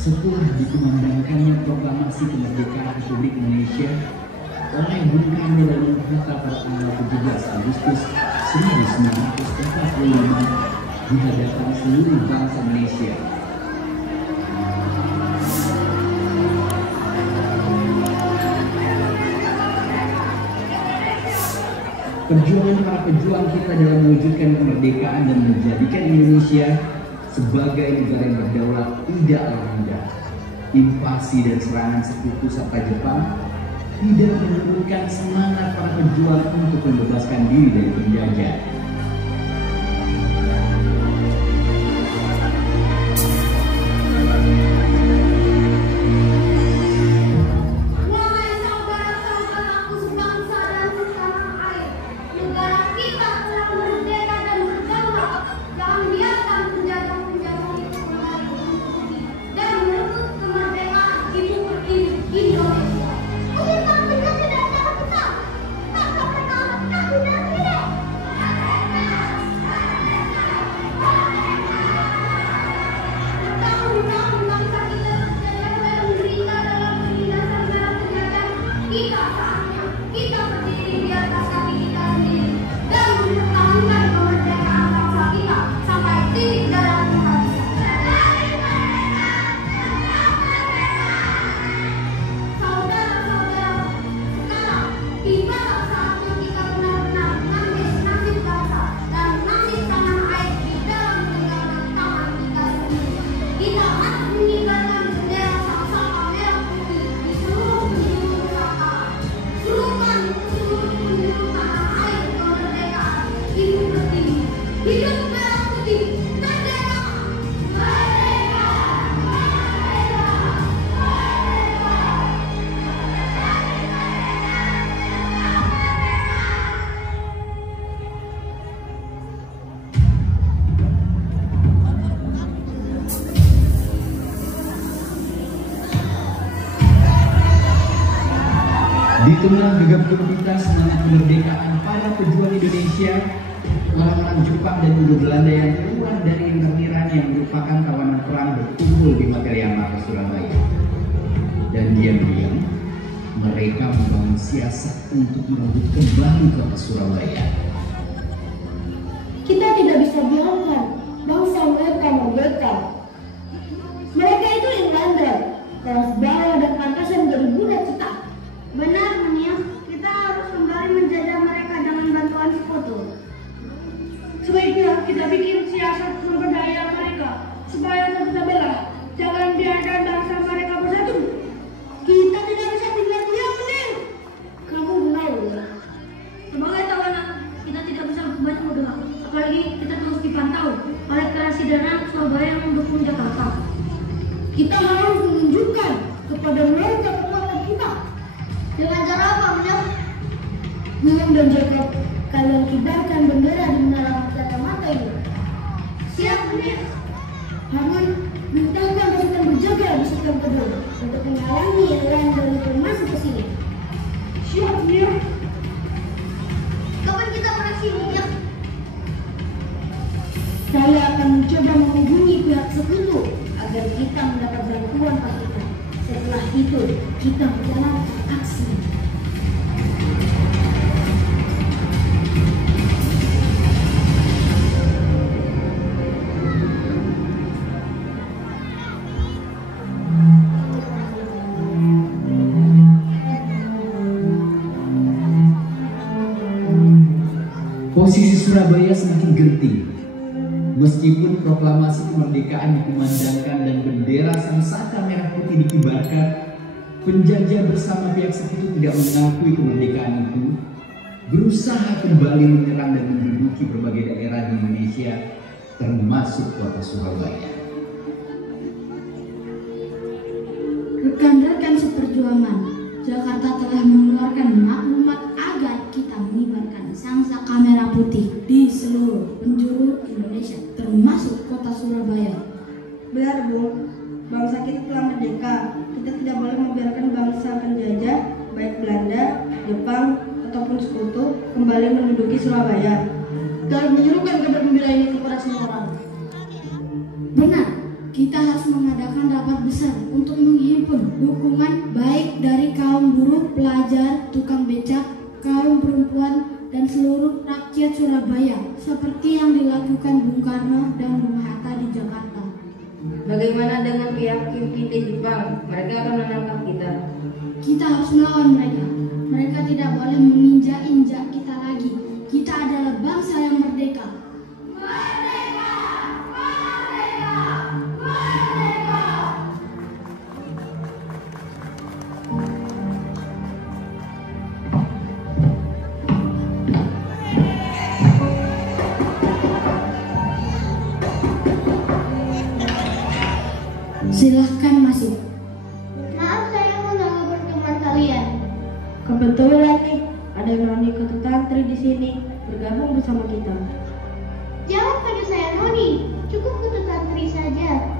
setelah dikumandangkannya proklamasi kemerdekaan Republik Indonesia oleh Bung Karno dan Bung Hatta pada tanggal 17 Agustus 1945 di hadapan seluruh bangsa Indonesia. Perjuangan para pejuang kita dalam mewujudkan kemerdekaan dan menjadikan Indonesia sebagai negara yang berdaulat tidaklah mudah. Invasi dan serangan sekutu serta Jepang tidak menurunkan semangat para pejuang untuk membebaskan diri dari penjajah. Di tengah gegap gempita semangat kemerdekaan para pejuang Indonesia, orang-orang Jepang dan juga Belanda yang keluar dari interniran yang merupakan tawanan perang berkumpul di Hotel Yamaha Surabaya. Dan diam-diam mereka membangun siasat untuk merebut kembali kota Surabaya. Kita tidak bisa biarkan bangsa mereka merdeka. Mereka itu Irlanda, kelas bawah dan pantasan berguna cita. Benar, Munia. Kita harus kembali menjajah mereka dengan bantuan sekutu. Sebaiknya kita bikin siasat memberdaya mereka supaya terpecah belah. Jangan biarkan bangsa mereka bersatu. Kita tidak bisa tinggal diam, Munia. Kamu benar, ya? Sebagai tawanan, kita tidak bisa berbuat mudah. Apalagi kita terus dipantau oleh Karasidenan Surabaya yang mendukung Jakarta. Kita harus menunjukkan kepada mereka kekuatan kita. Dengan cara apa, Munia? William dan Jacob, kalian kibarkan bendera di menara kacamata ini. Siap, Munia. Harun, mintakan pasukan berjaga di sistem kedua untuk menghalangi Irlanda dari masuk ke sini. Siap, Munia. Kapan kita beraksi, Munia? Saya akan mencoba menghubungi pihak sekutu agar kita mendapat bantuan pasukan. Setelah itu, kita menjalankan aksi. Posisi Surabaya semakin genting. Meskipun proklamasi kemerdekaan dikumandangkan dan bendera sang saka merah putih dikibarkan, penjajah bersama pihak sekutu tidak mengakui kemerdekaan itu, berusaha kembali menyerang dan menduduki berbagai daerah di Indonesia, termasuk kota Surabaya. Rekan-rekan seperjuangan, Jakarta telah mengeluarkan maklumat agar kita mengibarkan sang saka merah putih di seluruh penjuru Indonesia, termasuk kota Surabaya. Benar, Bung. Bangsa kita telah merdeka. Kita tidak boleh membiarkan bangsa penjajah, baik Belanda, Jepang, ataupun sekutu, kembali menduduki Surabaya. Dan menyerukan kabar gembira ini kepada semua orang. Benar, kita harus mengadakan rapat besar untuk menghimpun dukungan baik dari kaum buruh, pelajar, tukang becak, kaum perempuan, dan seluruh rakyat Surabaya, seperti yang dilakukan Bung Karno dan Bung Hatta di Jakarta. Bagaimana dengan pihak Kim di Jepang? Mereka akan menangkap kita. Kita harus melawan mereka. Mereka tidak boleh menginjak-injak kita lagi. Kita adalah bangsa yang merdeka. Silahkan masuk. Maaf saya mengganggu pertemuan kalian. Kebetulan nih, ada yang noni ketua tantri di sini bergabung bersama kita. Jangan pada saya Noni, cukup ketua tantri saja.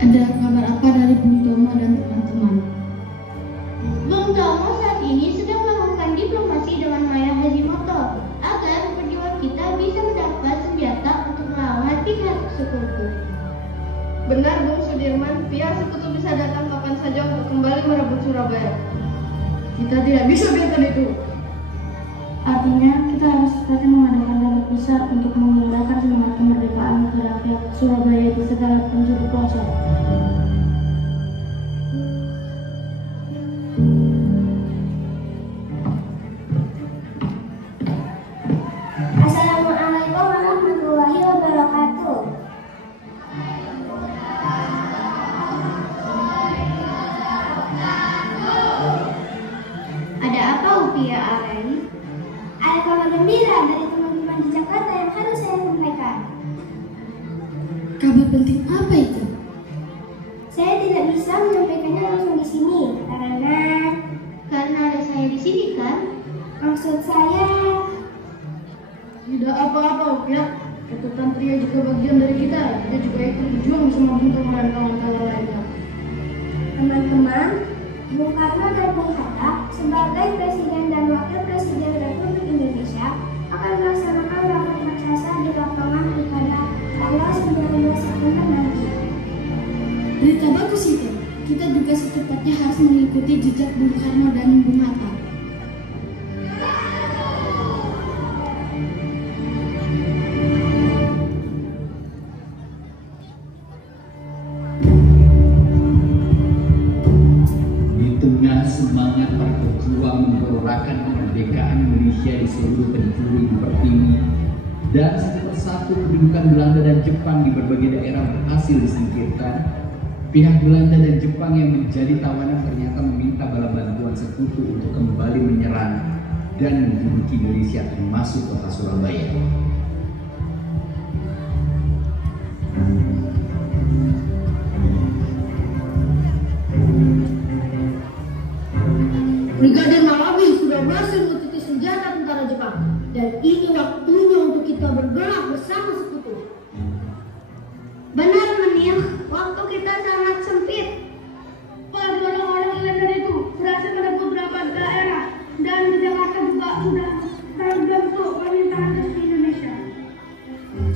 Ada kabar apa dari Bung Tomo dan teman-teman? Bung Tomo saat ini sedang melakukan diplomasi dengan Maya Hajimoto agar perjuangan kita bisa mendapat senjata untuk melawan pihak sekutu. Benar Bung Sudirman, pihak sekutu bisa datang kapan saja untuk kembali merebut Surabaya. Kita tidak bisa biarkan itu. Artinya kita harus seperti mengadakan rapat besar untuk menggerakkan semangat kemerdekaan ke rakyat Surabaya di segala penjuru pelosok. Assalamualaikum warahmatullahi wabarakatuh. Ada apa Upia Aren? Ada kabar gembira dari teman-teman di Jakarta yang harus saya sampaikan. Kabar penting apa itu? Saya tidak bisa menyampaikannya langsung di sini karena ada saya di sini kan. Maksud saya Tidak apa-apa, Upia. Ketua tantri juga bagian dari kita. Kita juga ikut berjuang bersama Bung Tomo dan kawan-kawan lainnya. teman-teman, Bung Karno dan Bung Hatta sebagai Presiden dan Wakil Presiden Republik Indonesia akan melaksanakan rapat raksasa di lapangan pada tanggal 19 September nanti. Berita bagus itu. Kita juga secepatnya harus mengikuti jejak Bung Karno dan Bung Hatta. Semangat para pejuang menggelorakan kemerdekaan Indonesia di seluruh penjuru Pertiwi dan satu persatu kedudukan Belanda dan Jepang di berbagai daerah berhasil disingkirkan. Pihak Belanda dan Jepang yang menjadi tawanan ternyata meminta bala bantuan sekutu untuk kembali menyerang dan menduduki Indonesia termasuk kota Surabaya. Brigadir Malabi sudah berhasil menutupi senjata tentara Jepang, dan ini waktunya untuk kita bergerak bersama sekutu. Benar Menir, waktu kita sangat sempit. Bagi orang-orang ilegal itu berhasil merebut beberapa daerah, dan di Jakarta juga sudah terbentuk pemerintahan resmi Indonesia.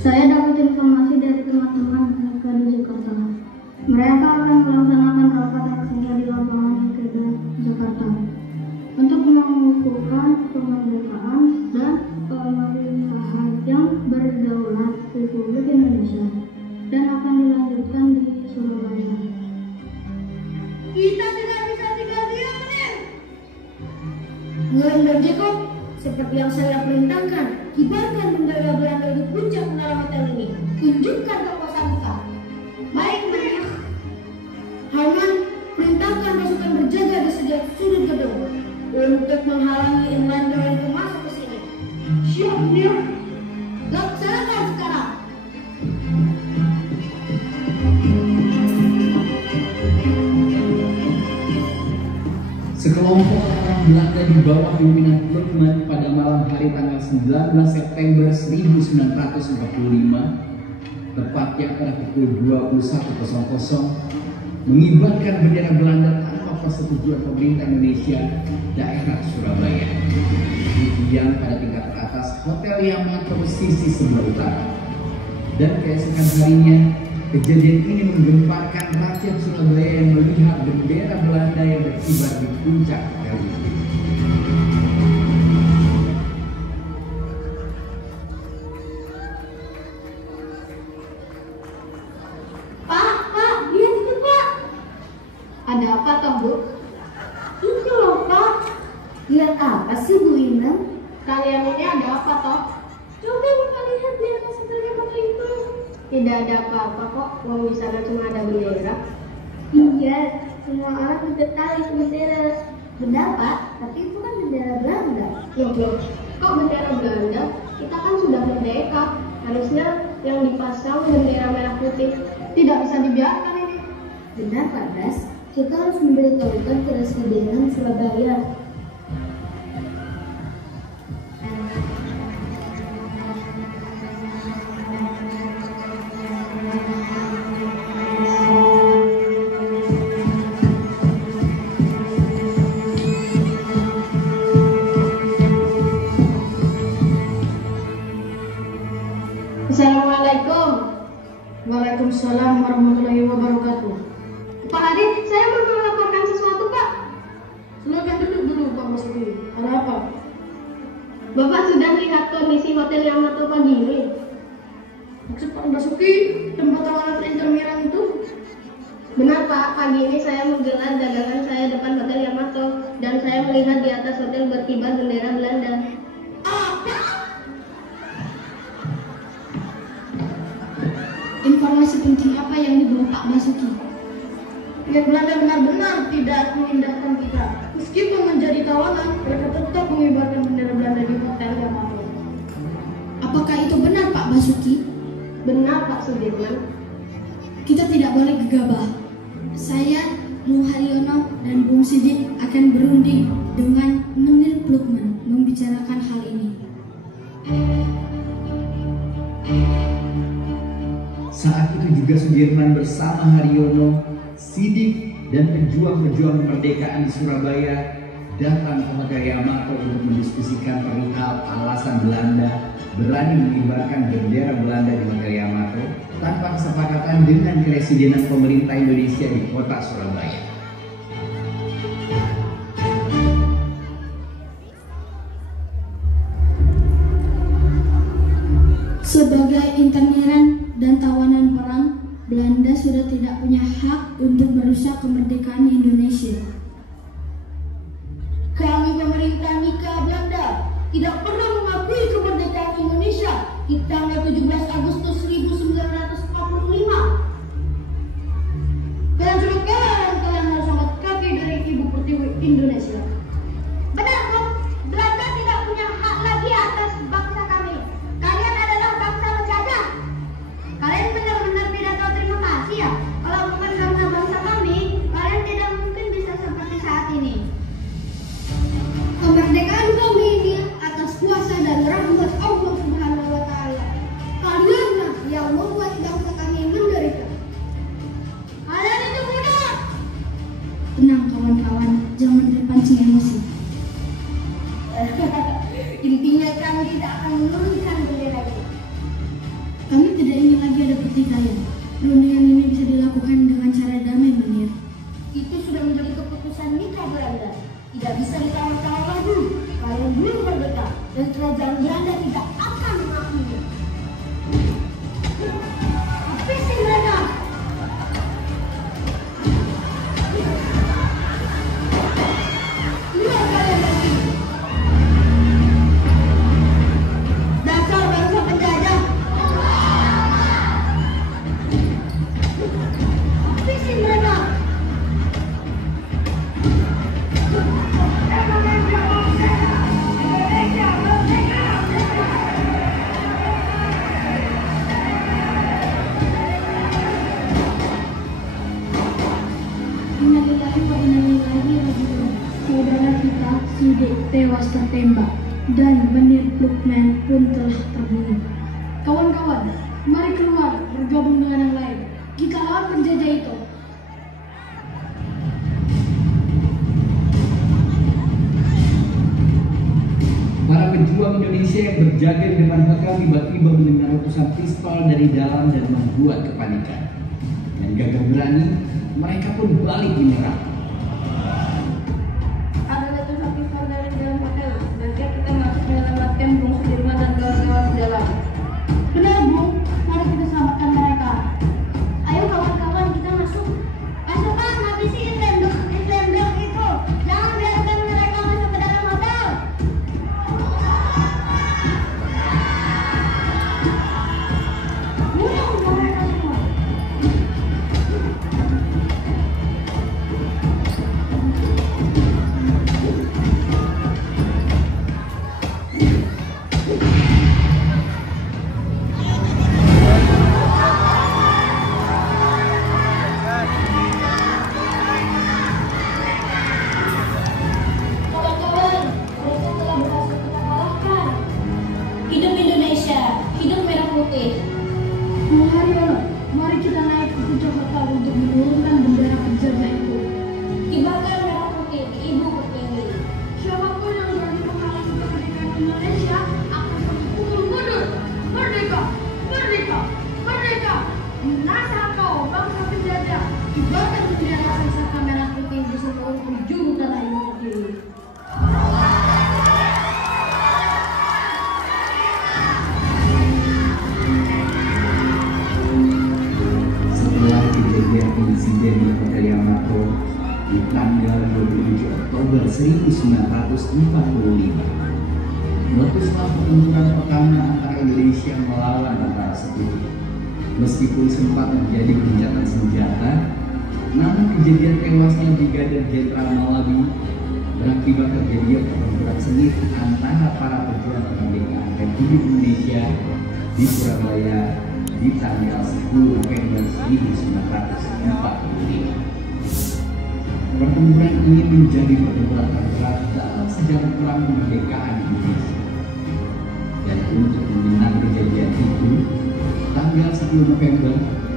Saya dapat informasi dari teman-teman mereka di Jakarta. Mereka akan melaksanakan rapat raksasa di lapangan Ikeda, Jakarta, untuk mengukuhkan kemerdekaan dan pemerintahan yang berdaulat Republik Indonesia, dan akan dilanjutkan di Surabaya. Kita tidak bisa tinggal diam, Menir. Mulai Jacob, seperti yang saya perintahkan, kibarkan bendera Belanda di puncak menara hotel ini. Tunjukkan kekuasaan kita. Baik, Menir. Harman, perintahkan pasukan berjaga di setiap sudut gedung untuk menghalangi Irlanda untuk masuk ke sini. Siap, Menir. Laksanakan sekarang. Sekelompok orang Belanda di bawah pimpinan Klutman pada malam hari tanggal 19 September 1945, tepatnya pada pukul 21.00, mengibarkan bendera Belanda tanpa persetujuan pemerintah Indonesia daerah Surabaya. Kemudian pada tingkat teratas Hotel Yaman pesisir sebelah utara. Dan keesokan harinya, Kejadian ini menggemparkan rakyat Surabaya yang melihat bendera Belanda yang berkibar di puncak LIB. Pak, lihat itu Pak. Ada apa toh Bu? Itu loh Pak. Lihat apa sih Bu Inam? Kalian ini ada apa toh? Coba Bapak lihat di atas foto itu. Tidak ada apa-apa kok, wong di sana cuma ada bendera. Iya, semua orang mengetahui itu bendera. Benar Pak, tapi itu kan bendera Belanda. Loh, kok bendera Belanda? Kita kan sudah merdeka. Harusnya yang dipasang bendera merah putih. Tidak bisa dibiarkan ini. Benar Pak Das, kita harus memberitahukan Presidenan Surabaya. Assalamualaikum. Waalaikumsalam warahmatullahi wabarakatuh. Pak Hadi, saya mau melaporkan sesuatu Pak. Silakan duduk dulu Pak Basuki. Ada apa? Bapak sudah lihat kondisi Hotel Yamato pagi ini? Maksud Pak Basuki, tempat tawanan intermiran itu? Benar Pak, pagi ini saya menggelar dagangan saya depan Hotel Yamato dan saya melihat di atas hotel berkibar bendera Belanda. Informasi penting apa yang dibawa Pak Basuki? Pihak Belanda benar-benar tidak mengindahkan kita. Meskipun menjadi tawanan, mereka tetap mengibarkan bendera Belanda di Hotel Yamato. Apakah itu benar Pak Basuki? Benar Pak Sudirman. Kita tidak boleh gegabah. Saya, Bung Haryono, dan Bung Sidik akan berunding dengan Menir Plukman membicarakan hal ini. Saat itu juga Sudirman bersama Haryono, Sidik, dan pejuang-pejuang kemerdekaan di Surabaya datang ke Hotel Yamato untuk mendiskusikan perihal alasan Belanda berani mengibarkan bendera Belanda di Hotel Yamato tanpa kesepakatan dengan Presidenan Pemerintah Indonesia di kota Surabaya. Sebagai interniran dan tawanan perang, Belanda sudah tidak punya hak untuk merusak kemerdekaan Indonesia. Kami pemerintah Nika Belanda tidak pernah mengakui kemerdekaan Indonesia di tanggal 17 Agustus 1945. Kalian sudah kalah dan kalian harus angkat kaki dari Ibu Pertiwi Indonesia. Benar Bung, Belanda tidak punya hak lagi atas bangsa kami. Kalian adalah bangsa penjajah. Kalian benar-benar tidak tahu terima kasih ya. Kalau bukan karena bangsa kami, kalian tidak mungkin bisa seperti saat ini. Kemerdekaan kami ini atas kuasa dan rahmat Allah Subhanahu wa Ta'ala. Kalianlah yang membuat bangsa kami menderita. Kalian itu mudah. Tenang kawan-kawan, jangan terpancing emosi. Intinya kami tidak akan menurunkan bendera itu. Kami tidak ingin lagi ada pertikaian. Perundingan ini bisa dilakukan dengan cara damai, Menir. Itu sudah menjadi keputusan Nika Belanda. Tidak bisa ditawar-tawar lagi. Kalian belum merdeka dan kerajaan Belanda tidak akan mengakuinya. Habisi mereka. Keluar kalian lagi. Dasar bangsa penjajah. Habisi mereka. Innalillahi wa inna ilaihi raji'un. Saudara kita Sidik tewas tertembak dan Menir Plukman pun telah terbunuh. Kawan-kawan, mari keluar bergabung dengan yang lain. Kita lawan penjajah itu. Para pejuang Indonesia yang berjaga di depan hotel tiba-tiba mendengar letusan pistol dari dalam dan membuat kepanikan. Dan gagah berani, mereka pun balik menyerang. Ada letusan dari dalam hotel. Sebaiknya kita masuk menyelamatkan Bung Sudirman dan kawan-kawan di dalam. Benar, Bung. Mari kita selamatkan mereka. Ayo kawan-kawan kita masuk. Pasukan habisi Inlander itu. Jangan biarkan mereka masuk ke dalam hotel. Bunuh mereka semua. Kawan-kawan, mereka telah berhasil kita kalahkan. Hidup Indonesia, hidup merah putih. Bung Haryono, mari kita naik ke puncak hotel untuk menurunkan bendera penjajah itu. Kibarkan merah putih di ibu pertiwi. Siapapun yang berani menghalangi kemerdekaan Indonesia akan kami pukul mundur. Merdeka, merdeka, merdeka. Binasa kau, bangsa penjajah. Kibarkan bendera pusaka merah putih di seluruh penjuru tanah ibu pertiwi. Setelah kejadian insiden di Hotel Yamato di tanggal 27 Oktober 1945, meletuslah pertempuran pertama antara Indonesia melawan tentara Sekutu. Meskipun sempat terjadi gencatan senjata, namun kejadian tewasnya Brigadir Jenderal Malabi berakibat terjadinya pertempuran sengit antara para pejuang kemerdekaan Republik Indonesia di Surabaya di tanggal 10 November 1945. Pertempuran ini menjadi pertempuran terberat dalam sejarah perang kemerdekaan Indonesia. Dan untuk mengenang kejadian itu, tanggal 10 November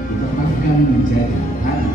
ditetapkan menjadi Hari